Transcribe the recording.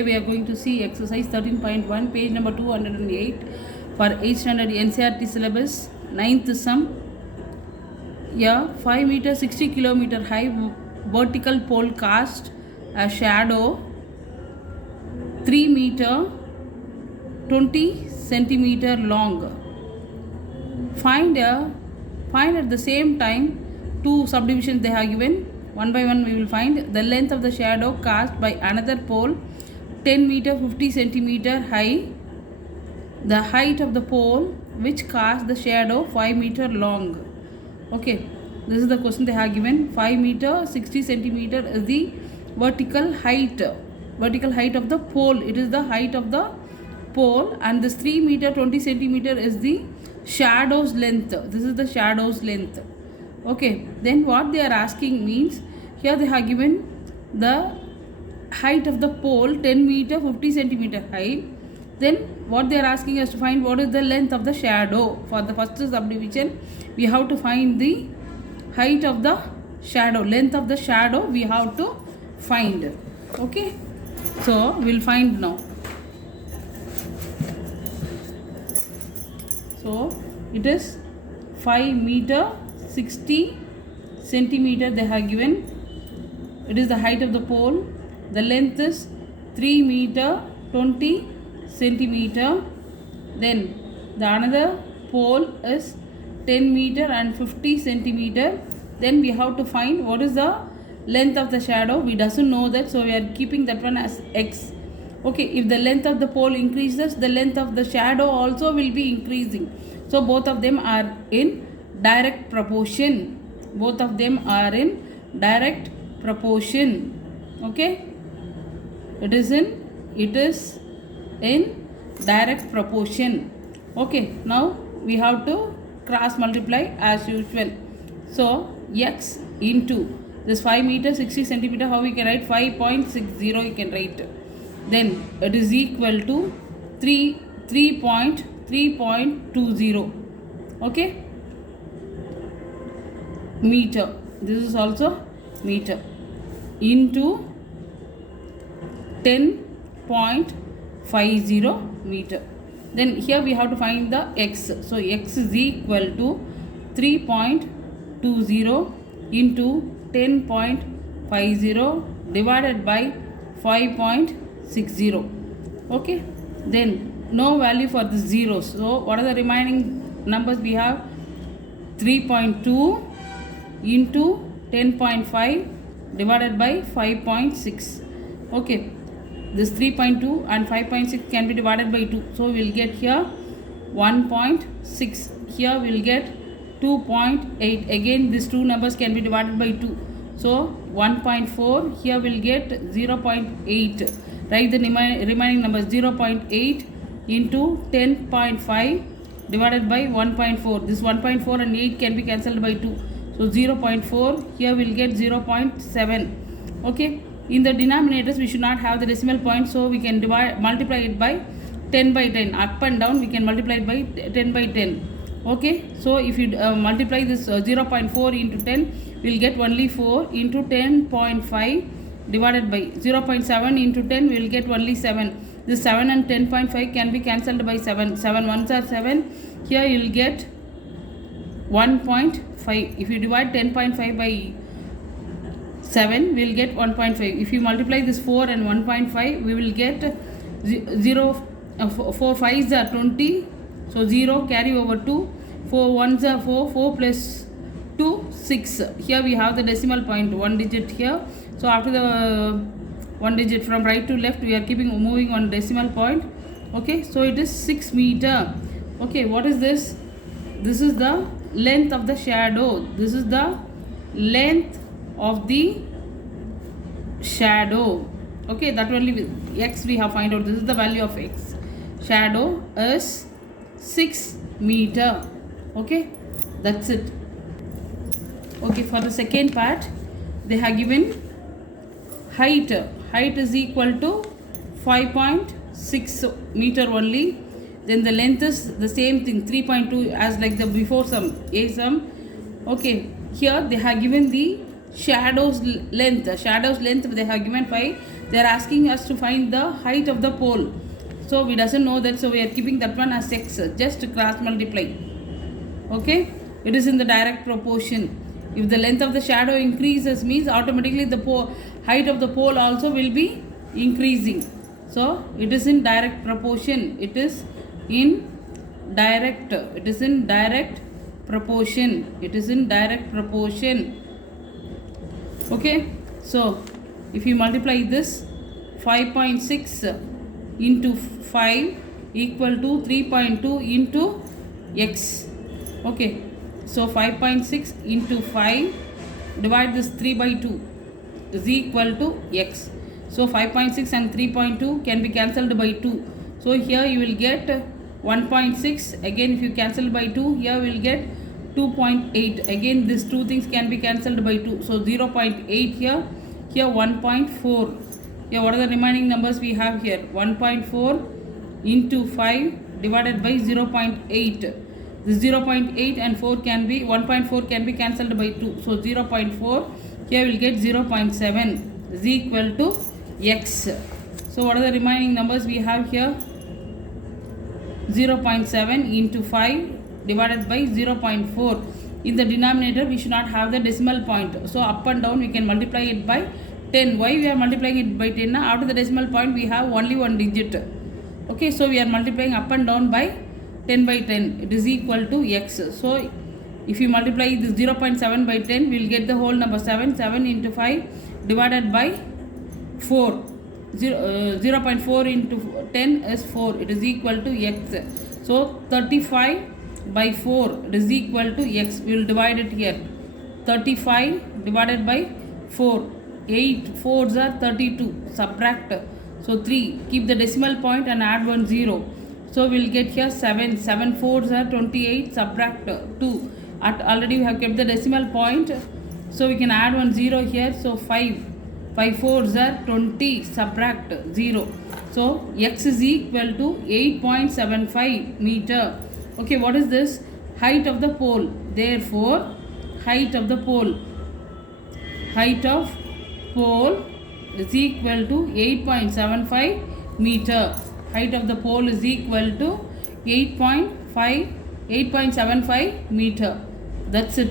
Today we are going to see exercise 13.1, page number 208 for 8th standard NCERT syllabus, 9th sum. 5 meter 60 kilometer high vertical pole cast a shadow 3 meter 20 centimeter long. Find at the same time two subdivisions they are given. One by one we will find the length of the shadow cast by another pole 10 meter 50 centimeter high, the height of the pole which cast the shadow 5 meter long. Okay, this is the question they have given. 5 meter 60 centimeter is the vertical height of the pole. It is the height of the pole, and this 3 meter 20 centimeter is the shadow's length. This is the shadow's length. Okay, then what they are asking means, here they have given the height of the pole 10 meter 50 centimeter high. Then what they are asking us to find what is the length of the shadow. For the first subdivision we have to find the height of the shadow, length of the shadow we have to find. Okay, so we'll find now. So it is 5 meter 60 centimeter they have given. It is the height of the pole. The length is 3 meter 20 centimeter. Then the another pole is 10 meter and 50 centimeter. Then we have to find what is the length of the shadow. We doesn't know that, so we are keeping that one as x. Okay, if the length of the pole increases, the length of the shadow also will be increasing. So both of them are in direct proportion. Both of them are in direct proportion. Okay, it is in direct proportion. Okay, now we have to cross multiply as usual. So x into this 5 meter 60 centimeter, how we can write? 5.60 you can write. Then it is equal to 3.20. Okay, meter. This is also meter into 10.50 meter. Then here we have to find the x. So x is equal to 3.20 into 10.50 divided by 5.60. Okay, then no value for the zeros. So what are the remaining numbers we have? 3.2 into 10.5 divided by 5.6. Okay, this 3.2 and 5.6 can be divided by 2. So we will get here 1.6. Here we will get 2.8. Again these two numbers can be divided by 2. So 1.4. Here we will get 0.8. Write the remaining numbers. 0.8 into 10.5 divided by 1.4. This 1.4 and 8 can be cancelled by 2. So 0.4. Here we will get 0.7. Okay. In the denominators we should not have the decimal point, so we can multiply it by 10 by 10. Up and down we can multiply it by 10 by 10. Okay, so if you multiply this 0.4 into 10, we will get only 4 into 10.5 divided by 0.7 into 10, we will get only 7. This 7 and 10.5 can be cancelled by 7. 7 ones are 7. Here you will get 1.5. If you divide 10.5 by 7, we will get 1.5. If you multiply this 4 and 1.5, we will get 4 5s are 20. So 0 carry over 2. 4 1s are 4. 4 plus 2, 6. Here we have the decimal point, 1 digit here. So after the 1 digit from right to left, we are moving on decimal point. Okay, so it is 6 meter. Okay, what is this? This is the length of the shadow. This is the length of the shadow. Okay, that only with x we have find out. This is the value of x. Shadow is 6 meter. Okay, that's it. Okay, for the second part they have given height. Height is equal to 5.6 meter only. Then the length is the same thing, 3.2 as like the before sum, a sum. Okay, here they have given the shadow's length. Shadow's length they have given 5. They are asking us to find the height of the pole. So we doesn't know that, so we are keeping that one as x. Just cross multiply. Okay, it is in the direct proportion. If the length of the shadow increases, means automatically the height of the pole also will be increasing. So it is in direct proportion. It is in direct. It is in direct proportion. It is in direct proportion. Okay, so if you multiply this, 5.6 into 5 equal to 3.2 into x. Okay, so 5.6 into 5, divide this 3 by 2 is equal to x. So 5.6 and 3.2 can be cancelled by 2. So here you will get 1.6. Again, if you cancel by 2, here we will get 2.8. Again, these two things can be cancelled by 2. So 0.8 here, here 1.4. Here what are the remaining numbers we have here? 1.4 into 5 divided by 0.8. This 0.8 and 4 can be, 1.4 can be cancelled by 2. So 0.4, here we will get 0.7 is equal to x. So what are the remaining numbers we have here? 0.7 into 5 divided by 0.4. In the denominator we should not have the decimal point. So up and down we can multiply it by 10. Why we are multiplying it by 10? Now after the decimal point we have only one digit. Okay, so we are multiplying up and down by 10 by 10. It is equal to x. So if you multiply this 0.7 by 10, we will get the whole number 7. 7 into 5 divided by 4. 0.4 into 10 is 4. It is equal to x. So 35 by 4 it is equal to x. We will divide it here. 35 divided by 4. 8 4s are 32. Subtract. So 3. Keep the decimal point and add 1 0. So we will get here 7. 7 4s are 28. Subtract 2. Already we have kept the decimal point. So we can add 1 0 here. So 5. 5 4s are 20. Subtract 0. So x is equal to 8.75 meter. Okay, what is this? Height of the pole. Therefore, height of the pole. Height of pole is equal to 8.75 meter. Height of the pole is equal to 8.75 meter. That's it.